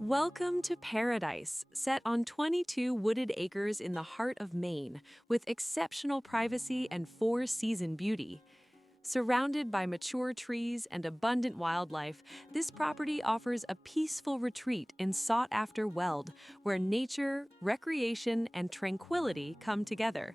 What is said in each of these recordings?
Welcome to paradise, set on 22 wooded acres in the heart of Maine, with exceptional privacy and four-season beauty. Surrounded by mature trees and abundant wildlife, this property offers a peaceful retreat in sought-after Weld, where nature, recreation, and tranquility come together.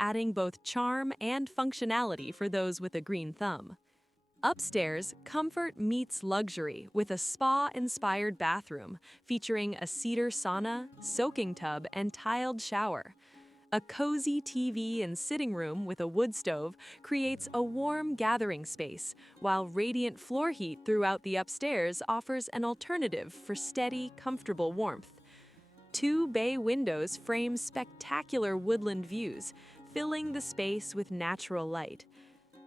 adding both charm and functionality for those with a green thumb. Upstairs, comfort meets luxury with a spa-inspired bathroom featuring a cedar sauna, soaking tub, and tiled shower. A cozy TV and sitting room with a wood stove creates a warm gathering space, while radiant floor heat throughout the upstairs offers an alternative for steady, comfortable warmth. Two bay windows frame spectacular woodland views, filling the space with natural light.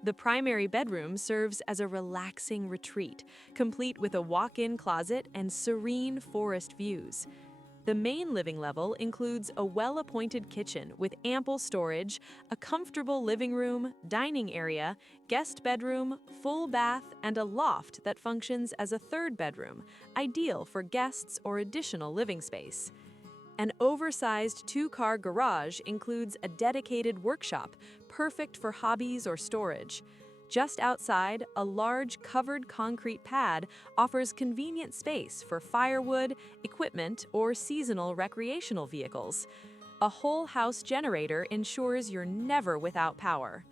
The primary bedroom serves as a relaxing retreat, complete with a walk-in closet and serene forest views. The main living level includes a well-appointed kitchen with ample storage, a comfortable living room, dining area, guest bedroom, full bath, and a loft that functions as a third bedroom, ideal for guests or additional living space. An oversized two-car garage includes a dedicated workshop, perfect for hobbies or storage. Just outside, a large covered concrete pad offers convenient space for firewood, equipment, or seasonal recreational vehicles. A whole house generator ensures you're never without power.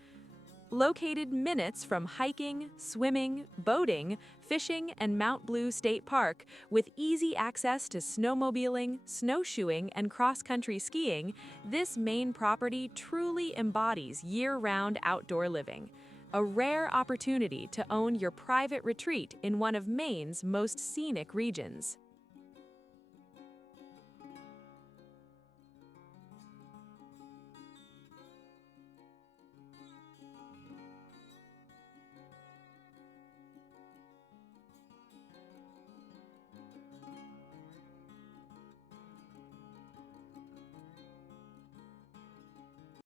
Located minutes from hiking, swimming, boating, fishing, and Mount Blue State Park, with easy access to snowmobiling, snowshoeing, and cross-country skiing, this Maine property truly embodies year-round outdoor living. A rare opportunity to own your private retreat in one of Maine's most scenic regions.